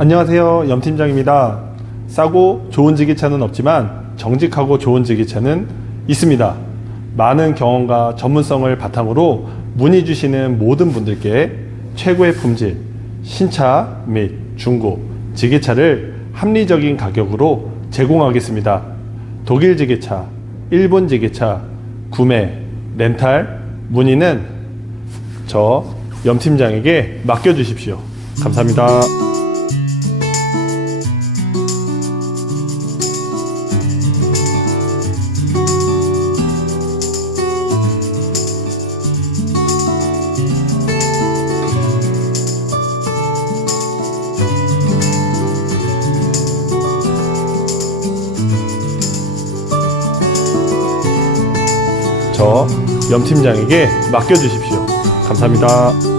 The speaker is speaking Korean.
안녕하세요, 염팀장입니다. 싸고 좋은 지게차는 없지만 정직하고 좋은 지게차는 있습니다. 많은 경험과 전문성을 바탕으로 문의 주시는 모든 분들께 최고의 품질, 신차 및 중고, 지게차를 합리적인 가격으로 제공하겠습니다. 독일 지게차, 일본 지게차, 구매, 렌탈, 문의는 저 염팀장에게 맡겨주십시오. 감사합니다. 저 염팀장에게 맡겨주십시오. 감사합니다.